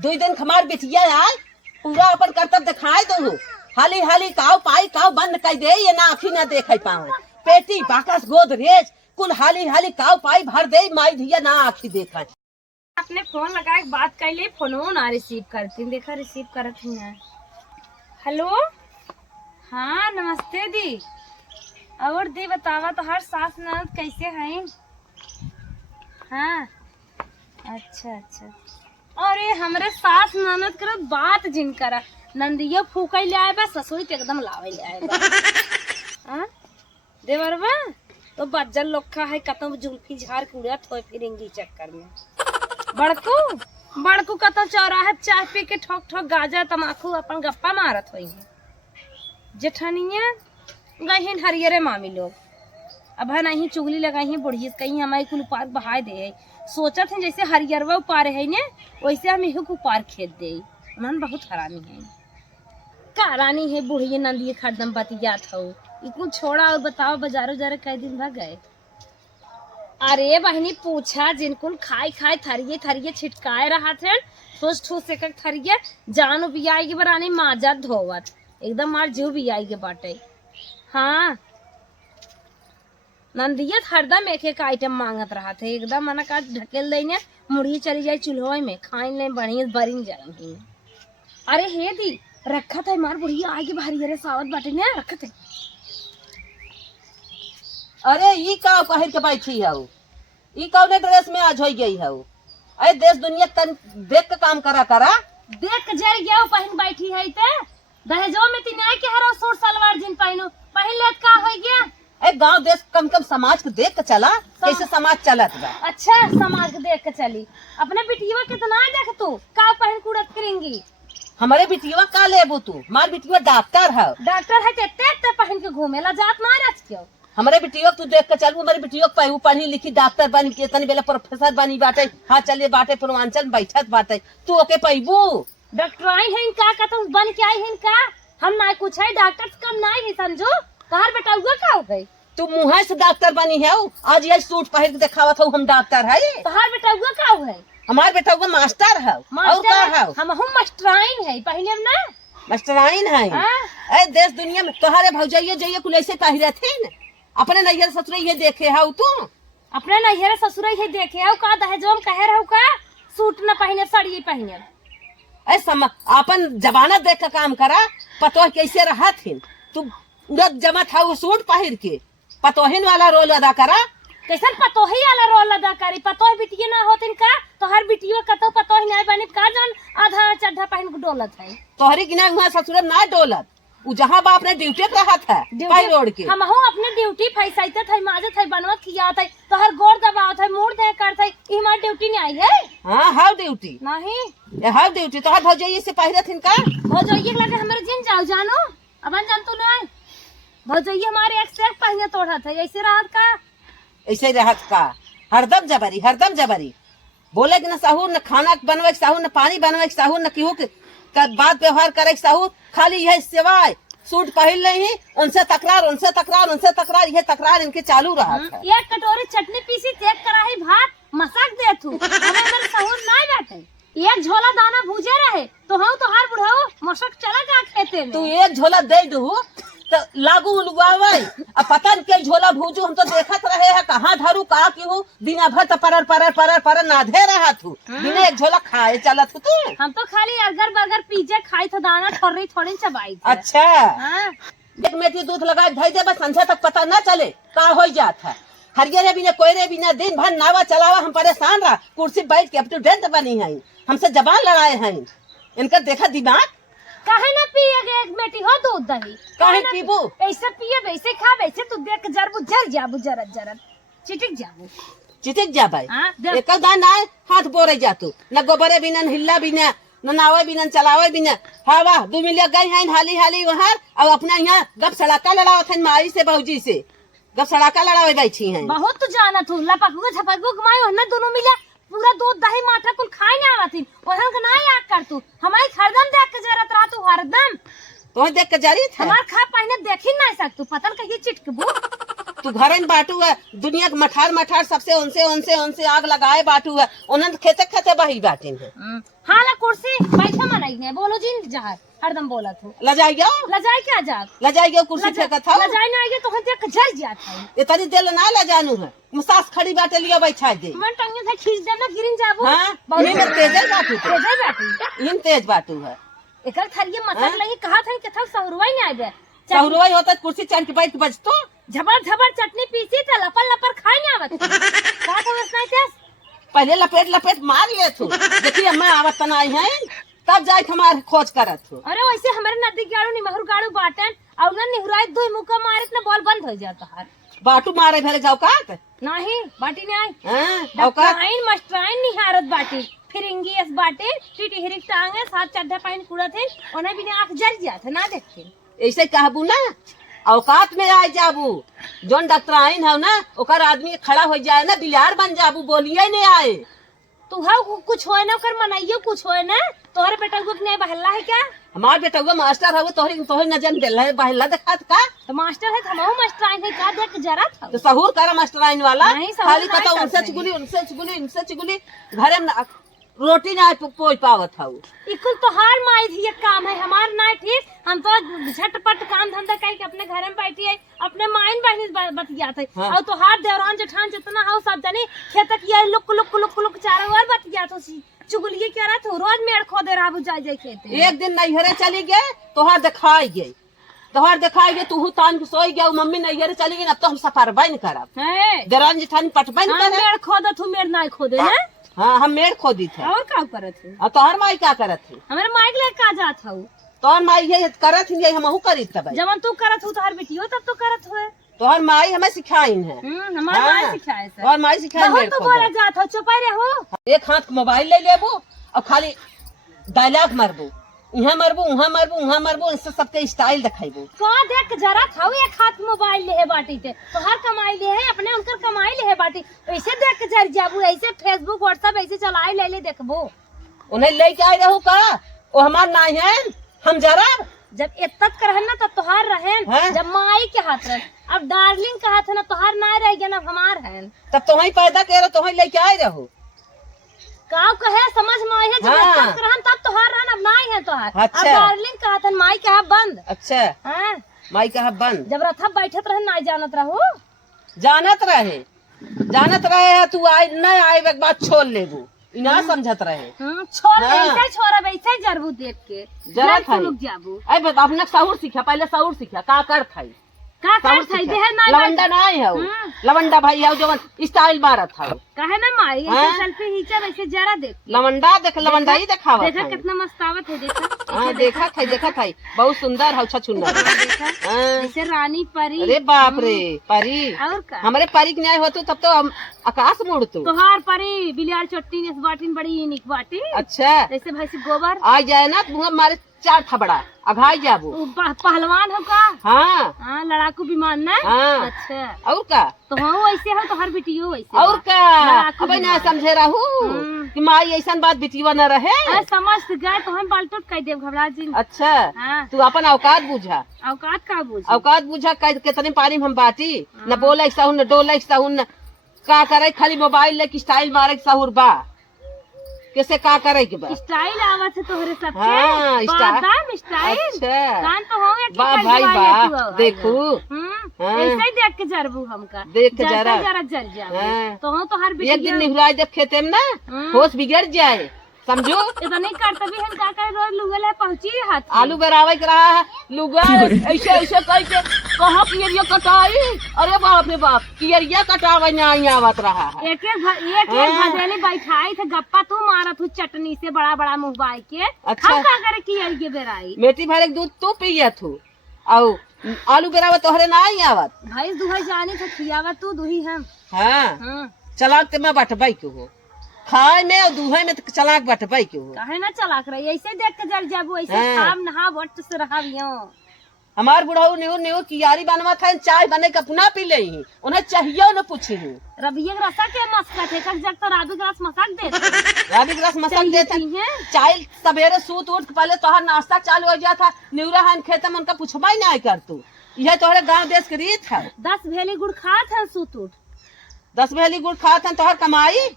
2 दिन खमार बिटिया आए पूरा अपन कर्तव्य दिखाए दो। हाली हाली काव पाई काव बंद कर दे ये ना आखी ना देख पावे। पेटी बाकस गोदरेज कुल हाली हाली काव पाई भर दे माई धिया ना आखी देखा। आपने फोन लगाए बात कर ली, फोनो ना रिसीव करती, देखा रिसीव करत ही ना। हेलो हाँ नमस्ते दी। और दी बतावा तो हर सास ननद कैसे हैं? हाँ अच्छा अच्छा। अरे हमरे सास ननद कर बात जिन करा नंदिया फूका ले आए बा ससुरी तो एकदम लावे ले आए बा। हाँ देवरवा तो बज्जल लोखा है कतम जुल्फी झाड़ के उड़त होए फिरेंगी चक्कर में। बड़कू बड़कू कतम चौराहे चाय पी के ठोक ठोक गाजा तमाकू अपन गप्पा मारत होई है। जेठनिया गहिन हरियरे मामी लोग अब है नहीं चुगली लगाई है बुढ़ी कहीं हमारे कुल पार बहाय दे। सोचत है जैसे हरियरवा उपार है ने वैसे हम इहो को पार खेत दे। मन बहुत हरामी है का रानी है बुढ़ी नंदी खरदम बतियात हो। इको छोड़ा और बताओ बाजारो जा कई दिन भाग गए। अरे बहनी पूछा जिनको खाई खाए थरिये थरिये छिटकाए रहा थे ठोस ठोस एक थरिये जानो भी आएगी बरानी माजा धोवत एकदम मार जीव भी आएगी बाटे। हाँ नंदिया हरदम एक एक आइटम मांगत रहा थे एकदम मना का ढकेल देने मुड़ी चली जाए चूल्हा में खाई ले बढ़िया बरिंग जाएंगी। अरे हे दी रखा था मार बुढ़िया आएगी भारी अरे सावत बाटे ने रखा थे। अरे ई का पहिर के बैठी है ई कौने ड्रेस में आज हो गई है। अरे देश दुनिया तन देख के काम करा करा। देख के जर गया पहन बैठी है ते दहेजो में तीन आए के हरो सूट सलवार जिन पहनो पहन लेत का हो गया। ए गांव देश कम कम समाज को देख के चला कैसे समाज चलत बा। अच्छा समाज को देख के चली अपने बिटिया कितना देख तू का पहन कुड़त करेंगी। हमारे बिटिया का लेबू तू मार बिटिया डॉक्टर है। डॉक्टर है ते पहन के घूमेला जात ना रच क्यों। हमारे बिटिया तू देख के चलू हमारे बिटिया पहू पढ़ी लिखी डॉक्टर बनी के तनी बेला प्रोफेसर बनी बाटे। हाँ चलिए बाटे पूर्वांचल में बैठत बाटे तू ओके पैबू डॉक्टर आई है इनका का तुम बन के आई है इनका हम ना कुछ है डॉक्टर से कम ना है समझो कहर बेटा हुआ का हो गई। तू मुँह से डॉक्टर बनी है आज ये सूट पहन के दिखावत हूँ हम डॉक्टर है। कहर बेटा हुआ का हो है हमारे बेटा हुआ मास्टर है और का है हम मास्टराइन है पहले ना मास्टराइन है। ए देश दुनिया में तोहरे भौजाइये जाइए कुल ऐसे कह थे न अपने नैहर ससुर ये देखे है तू अपने नैहर ससुर ये देखे है का दहेजो में कहे रहो का सूट न पहने साड़ी पहने ऐसा अपन जमानत देख के काम करा। पतो कैसे रहा थी तू उड़द जमा था वो सूट पहिर के पतोहिन वाला रोल अदा करा। कैसन पतोही वाला रोल अदा करी पतोह बिटिया ना होतिन का तो हर बिटिया कतो पतोही नहीं बनी का जन आधा चड्ढा पहन के डोलत है। तोहरी की ना वहाँ ससुर ना डोलत उ जहाँ बाप ने ड्यूटी रहा था पाई रोड के हम अपने ड्यूटी फैसाइते थे माजे थे बनवा किया थे तो हर गोर दबाव थे मुड़ दे कर थे हमारी ड्यूटी नहीं आई है। हाँ हाउ ड्यूटी नहीं ये हाउ ड्यूटी तो हर भौजाइये से पहिरे थिन का भौजाइये लगे हमारे जिन जाओ जानो अपन जान तू नहीं भौजाइये हमारे एक से एक पहिने तोड़ा थे ऐसे राहत का ऐसे रहत का हरदम जबरी बोले कि न साहूर न खाना बनवे साहूर न पानी बनवे साहूर न केहू के बात व्यवहार करे साहूर खाली यह सिवाय सूट पहन नहीं उनसे तकरार यह तकरार इनके चालू रहा था। एक कटोरी चटनी पीसी एक कढ़ाई भात मसाक दे तू हमें साहूर नहीं बैठे एक झोला दाना भूजे रहे तो हम तो हर बुढ़ाओ मशक चला जा खेते में। तू एक झोला दे दू तो लागू उलवावे अब पता न के झोला भूजू हम तो देखत रहे है कहाँ धरू कहा क्यों दिना भर तो परर नाधे रहा तू बिना एक झोला खाए चलत तू। हम तो खाली अर्गर बर्गर पिज्जा खाई था दाना थोड़ी चबाई थी। अच्छा हाँ? एक मेथी दूध लगा धई दे बस संझा तक पता न चले का हो जात है। हरियरे बिना कोयरे बिना दिन भर नावा चलावा हम परेशान रहा कुर्सी बैठ के अप टू डेट बनी है हमसे जबान लड़ाए हैं इनका देखा दिमाग काहे ना पिएगे एक बेटी हो दूध दही काहे पीबू ऐसे पिए वैसे खा वैसे तू देख जरबू जर जाबू जरत चिटिक जा भाई एक दान आए हाथ बोरे जा तू न गोबरे बिना हिल्ला बिना न नावे बिना चलावे बिना। हाँ वाह 2 मिलिया गई हैं हाली वहाँ अब अपना यहाँ गप सड़ाका लड़ावत है माई से बहूजी से गप सड़ाका लड़ावे बैठी हैं। बहुत तो जाना तू लपकू झपकू घुमाई ना दोनों मिला पूरा दूध दही माठा कुल खाई ना आती ओहन के ना याद कर तू हमारी हरदम देख के जरत रहा तू हरदम तो देख के जारी था हमार खा पहने देख ही नहीं सकतू पतन कहिए चिटकबू तू घर में बाटू दुनिया के मठार मठार सबसे उनसे उनसे उनसे आग लगाए बाटू है उन्हें खेते खेते बही बाटे है। हाँ ला कुर्सी बैठा मनाई है बोलो जी जहाँ हरदम बोला तू लजाई गया लजाए क्या जा लजाई गया कुर्सी फेंका था लजाए ना आगे तो देख जर जाता है इतनी देर ना लजानू है मसास खड़ी बाटे लिया बैठा दे मन टंगे से खींच देना गिरिन जाबू हाँ ये में तेज बाटू तेज बाटू इन तेज बाटू है एकल थरिये मसक लगी कहा था कि था सहुरवाई नहीं आबे सहुरवाई होता कुर्सी चढ़ के बैठ के बजतो झबर झबर चटनी पीसी था लपर लपर खाए ना आवत का समझना थे पहले लपेट लपेट मार लिए तू देखिए मैं आवत नहीं है तब जाए हमारे खोज करत हो। अरे वैसे हमारे नदी गाड़ू निमहर गाड़ू बाटन और ना निहुराई दो मुका मारे ना बॉल बंद हो जाता है बाटू मारे भरे जाओ कात नहीं बाटी नहीं हां औकात डॉक्टराइन मास्टराइन निहारत बाटी फिरिंगी एस बाटे टीटी हिरिक टांगे साथ चड्ढा पाइन कूड़ा थे उन्हें बिना आंख जर जाता ना देखते ऐसे कहबू ना औकात में आ जाबू जोन डॉक्टराइन है ना ओकर आदमी खड़ा हो जाए ना बिलार बन जाबू बोलिए नहीं आए तू हा कुछ होए ना कर मनाइयो कुछ होए ना तोहरे बेटा को नहीं बहल्ला है क्या हमार बेटा वो मास्टर है वो तोहरी नजर दिल है बहला दिखात का तो मास्टर है हमहु मास्टराइन है का देख जरा था तो सहूर करा मास्टराइन वाला नहीं, सहूर खाली नहीं कतो करते उनसे हैं। चुगली उनसे चुगली उनसे चुगली घरे में रोटी ना पोई पावत है इकुल तो हार माई थी ये काम है हमार ना ठीक हम तो झटपट काम धंधा करके अपने घर में बैठी है अपने माइन बहनी बतिया थे हाँ। और तो हार देवरान जेठान जितना हो सब जानी खेत किया लुक लुक लुक लुक चारों ओर बतिया तो चुगलिए क्या रहा तो रोज मेड़ खो दे रहा जाए जाए खेते एक दिन नैहरे चली गए तोहार दिखाई गई तोहार दिखाई गई तू तान के सोई गया मम्मी नैहरे चली गई अब तो हम सफर बन करब है देरान जेठानी पटबन हाँ, करे मेड़ खोदा तू मेड़ ना खोदे है हाँ हम मेड़ खोदी थे और का करत है और तोहर माई क्या करत थी हमारे माइक ले का जात हूँ तोहर माई ये करत थी हमहू करी तब जब तू करत हो तो हर बेटियो तब तो करत हुए तोहर माई हमें सिखाइन है हमारे हाँ। माई सिखाए सर तोहर माई सिखाइन बहुत मेड़ तो खोदा बोले जात हो चुपाई रहो एक हाथ मोबाइल ले लेबू और खाली डायलॉग मारबू यहाँ मरबू वहाँ मरबू वहाँ मरबू इससे सबके स्टाइल दिखाईबू का देख जरा था एक हाथ मोबाइल ले है बाटी थे तो हर कमाई ले है अपने उनकर कमाई ले है बाटी ऐसे देख के जर जाबू ऐसे फेसबुक व्हाट्सएप ऐसे चलाए ले ले देखबो उन्हें लेके आए रहू का वो हमार नाई है हम जरा जब इत्तत करहन ना तब तोहार रहन हाँ? जब माई के हाथ रह अब डार्लिंग के हाथ है ना तोहार ना रह गया ना हमार है तब तुम्हें पैदा करे तुम्हें लेके आए रहू काव कहे समझ में आई है जब हाँ। इत्तत करहन तब तोहार रहन अब नाई है तोहार अब अच्छा। डार्लिंग के हाथ है माई के हाथ बंद अच्छा हाँ माई कहा बंद जब रथा बैठत रहन ना जानत रहो जानत रहे है तू आए न आए एक बात छोड़ लेबू इना समझत रहे छोड़ हाँ। ऐसे छोड़ वैसे जरबू देख के जरा ना खाई। लुक जाबू अरे अपने सहूर सीखा पहले सहूर सीखा का कर खाई का कर सहूर थई सीखा। दे ना लवंडा ना है वो लवंडा भाई है जो स्टाइल मारत था कहे ना मारी हाँ। ऐसे सेल्फी खींचा वैसे जरा देख लवंडा देख लवंडा ही दिखावा देखा कितना मस्त आवत है देखा हाँ देखा था बहुत सुंदर है छुन्ना देखा हाँ। जैसे रानी परी अरे बाप रे परी और का हमारे परी के न्याय होतो तब तो हम आकाश मुड़तो तोहार परी बिलियार चट्टी ने बाटिन बड़ी यूनिक बाटी अच्छा जैसे भैंसी गोबर आ जाए ना तुम हमारे 4 थबड़ा अघाई जाबू पहलवान हो का हाँ हाँ लड़ाकू विमान ना हाँ। अच्छा और का तो हाँ वैसे हो तो हर बेटियो वैसे और का लड़ाकू अब ना विमान। समझे रहू कि माई ऐसा बात बिटिवा न रहे हाँ, समझ गए तो हम बाल्टोट कह देव घबरा जी अच्छा हाँ तू अपन औकात बुझा औकात का बुझ औकात बुझा कितने पानी में हम बाटी न बोले सहूर न डोले सहूर न का करे खाली मोबाइल लेके स्टाइल मारे सहूर बा कैसे का करे के बा स्टाइल आवत है तोहरे सबके हाँ, बादाम स्टाइल अच्छा कान तो हो एक वाह भाई वाह देखू हाँ। ऐसे ही देख के जरबू हमका देख के जरता जरा। जरा जर जा हाँ। तो हो तो हर एक दिन बेटिया निहुराई जब खेते में ना होश बिगड़ जाए समझो इतना नहीं करता भी हम का करे रोज लुगल है पहुंची हाथ से। आलू बराबर के रहा है लुगा ऐसे ऐसे कह के कहाँ कियरिया कटाई अरे बाप रे बाप कियरिया कटावे नहीं आवत रहा है एक भदेली बैठाई थे गप्पा तू मारा तू चटनी से बड़ा बड़ा मुंह बाई के अच्छा। हम का करे की ये बेराई मेटी भर एक दूध तू पिया थू और आलू बराबर तोहरे नहीं आवत भाई दुहई जानी थे खियावा तू दुही हम हाँ चलाक ते मैं बटबाई के हो खाए में और दूहे में तो चलाक बटबाई के हो काहे ना चलाक रही ऐसे देख के जल जाबू ऐसे हाँ। खाम नहा वट से रहावियो हमार बुढ़ाऊ न्यू न्यू कियारी बनवा था चाय बने का पुना पी ले उन्हें चाहिए न पूछी रबिया के रसा के मस्का थे कक जग तो राबी के रस मसाक दे राबी के रस मसाक देते चाय सवेरे सूत उठ के पहले तोहर नाश्ता चालू हो गया था न्यूरा हन खेते में उनका पूछबा ही नहीं कर तू यह तोहरे गांव देश के रीत है 10 भेली गुड़ खा था सूत उठ 10 भेली गुड़ खात हन तोहर कमाई।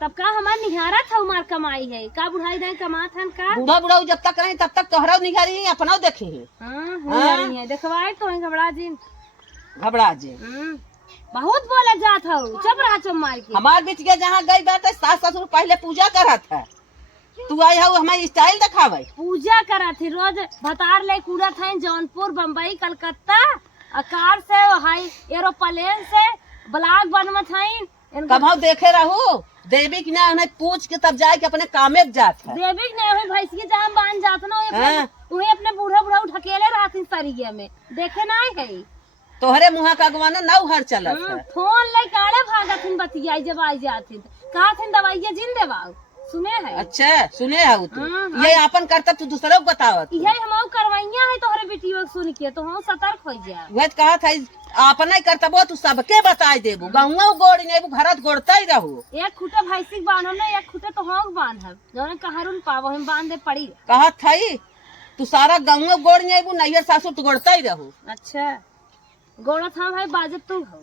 तब का हमार निहारा था हमार कमाई है का बुढ़ाई दाई कमात हन का। बूढ़ा बूढ़ा जब तक रही तब तक तोहरा निहारी अपना देखी है। हाँ निहारी है देखवाए तो घबरा जी घबरा जे। बहुत बोले जात हो चुप रहा चुप मार के। हमार बिटिया जहाँ गई बात सास ससुर पहले पूजा करत है, तू आई हो हमारी स्टाइल दिखावे। पूजा करा थी रोज भतार ले कूड़ा था जौनपुर बम्बई कलकत्ता कार से हाई एरोप्लेन से ब्लॉग बनवत हईन। कभाव देखे रहू देवी की ना उन्हें पूछ के तब जाए के अपने कामे जात है। देवी की नहीं भैंस के जहाँ बांध जात ना वही अपने बूढ़ा बूढ़ा ढकेले रहती सरिये में देखे ना है तोहरे मुहा का गवाना नौ हर चलत है। फोन ले काड़े भागत हिन बतियाई जब आई जाती कहा थे दवाइया जिन देवाओ सुने है। अच्छा सुने है तू ये अपन करतब तू दूसरों को बतावत। यही हम करवाइया है तोहरे बेटियों सुन के तो हम सतर्क हो जा। वह कहा था अपना ही करतबो तू सबके बताई देबू गहुआ गोड़ी नेबू घरत गोड़ता ही रहू। एक खुटे भैंसी बांधब ना एक खुटे तो हम बांधब जौन कहारून पावो हम बांध दे पड़ी। कहा था तू सारा गहुआ गोड़ नेबू नैयर सासू तू गोड़ता ही रहू। अच्छा गोड़ा था भाई बाजत तू हो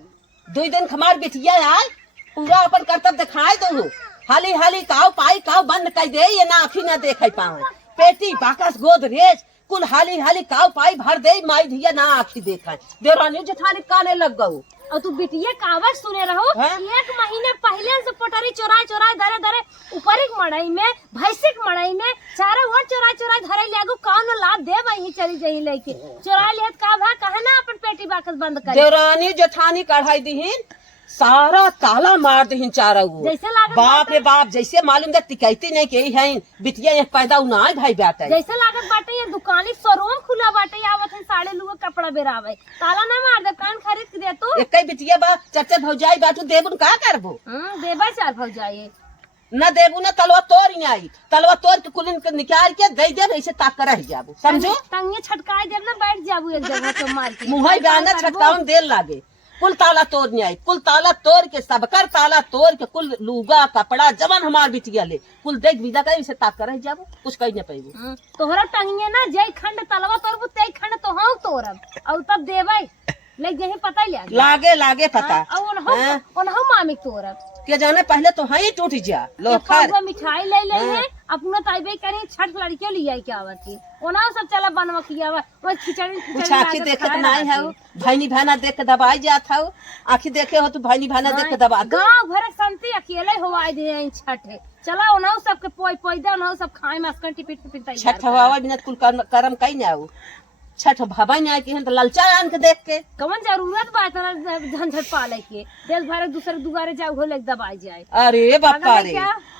2 दिन हमार बिटिया आए पूरा अपन करतब दिखाए दो हाली हाली काव पाई काव बंद कर दे ये ना आखी ना देखे पावे पेटी बाकस गोदरेज कुल हाली हाली काव पाई भर दे माई धिया ना आखी देखे देवरानी जेठानी काने लग गऊ। और तू बिटिया कावत सुने रहो 1 महीने पहले से पटरी चोराई चोराई धरे धरे ऊपर एक मड़ई में भैंसिक मड़ई में चारों ओर चोराई चोराई धरे लागू कौन लाभ दे वही चली जाई लेके चोराई लेत का भा कहे ना अपन पेटी बाकस बंद कर। देवरानी जेठानी कढ़ाई दीहिन सारा ताला मार दीहिन चारों जैसे लागत बाप रे बाप जैसे मालूम दे टिकैती नहीं के है बिटिया ये पैदा उनाई भाई बेटा जैसे लागत बाटे ये दुकानी शोरूम खुला बाटे आवत है साड़े लुगा कपड़ा बेरावे ताला ना मार दे कान खरीद के दे तू एक बिटिया बा चर्चा भौजाई बाटू देबुन का करबो। देबा चार भौजाई न देबू न तलवा तोड़ नहीं आई तलवा तोड़ के कुलिन के निकाल के दे दे ऐसे ताक कर रह जाबू समझो टंगे छटकाए देब ना बैठ जाबू एक जगह तो मार के मुहई गाना छटकावन देर लागे कुल ताला तोड़ नहीं आई कुल ताला तोड़ के सबकर ताला तोड़ के कुल लूगा कपड़ा जवन हमार बिटिया ले कुल देख विदा करे इसे ताक कर रह जाबू कुछ कह न पाइबू। तोहरा टंगिए ना जय खंड तलवा तोड़बू ते खंड तो हम तोड़ब और तब देबै ले जही पता ही लागे लागे पता ओनहु मामी तोड़ब के जाने पहले तो हई टूट जा लोखर मिठाई ले ले है अपना ताइबे करी छठ लड़के ले आई क्या आवती ओना सब चला बनवा किया वो खिचड़ी कुछ आखी देखत नहीं है भाईनी भाना देख के दबाई जात हो आखी देखे हो तू भाईनी भाना देख के दबा गांव भर संती अकेले होवाई दे छठ चला ओना सब के पोई पोई दे ओना सब खाए मस्कन टिपिट टिपिट तैयार छठ हवा बिना कुल करम कई ना छठ भाभा नहीं की तो ललचा आन के देख के कौन जरूरत बा इतना झंझट पाले के देश भर दूसरे दुगारे जाओ हो लग दबाई जाए। अरे बापा रे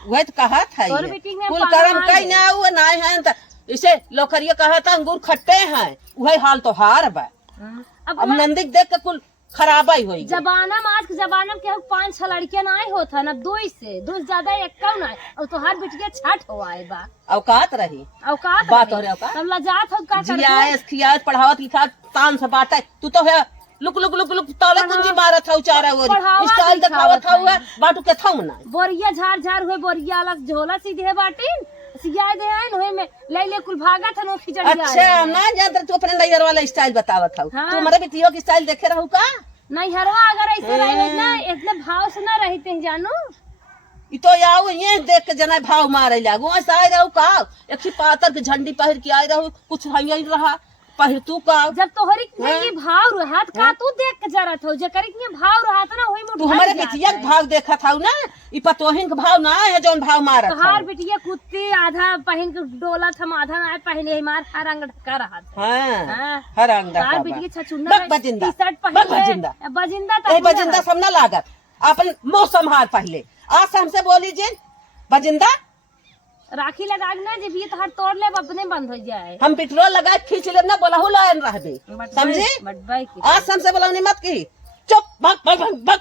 वह तो कहा था कुल करम कई ना हुआ ना है तो इसे लोकरिया कहा था अंगूर खट्टे हैं वही हाल तो हार बा अब नंदिक देख के कुल खराबाई हुई जबाना आज के जबाना के 5-6 लड़कियां ना होता ना 2 से ज्यादा एक कम ना और तो हर बिटिया छठ हो आए बा औकात रही औकात बात हो रही औकात सब लजात हो का जियास खियास पढ़ावत लिखात तान से बाटे तू तो है लुक लुक लुक लुक ताले कुंजी मारत हौ चारा ओरी स्टाइल दिखावत हौ बाटू के थम ना बोरिया झाड़ झाड़ हुए बोरिया अलग झोला सीधे बाटीन सियाए दे है नोए में ले ले कुल भागा था नो खिचड़ी। अच्छा ना जानत तू अपने नैयर वाला स्टाइल बतावत हौ तू हमारे बिटियो की स्टाइल देखे रहू का नहीं हरवा अगर ऐसे रहे ना इतने भाव से ना रहते हैं जानू ई तो याऊ ये देख के जना भाव मारे लागू ऐसा आए रहू का एक पातर के झंडी पहिर के आए रहू कुछ हई रहा पहिर तू का जब तोहरी के भाव रहत का तू देख के जरत हो जे करी के भाव रहत ना होई तू हमारे बिटिया के भाव देखत हौ ना ई पतोहिन के भाव ना है जोन भाव मारत तोहार बिटिया कुत्ती आधा पहिन के डोलत हम आधा ना पहने मार रंग ढका रहत हां हर रंग ढका तोहार बिटिया छचुन्ना बजिंदा टी-शर्ट पहने बजिंदा सब ना लागत अपन मौसम हार पहले आज हमसे बोली जे बजिंदा राखी लगा ना जब ये तो हर तोड़ ले अपने बंद हो जाए हम पेट्रोल लगा खींच ले ना बोला हो लाइन रहबे समझे आज हमसे बोला मत की चुप भग भग भग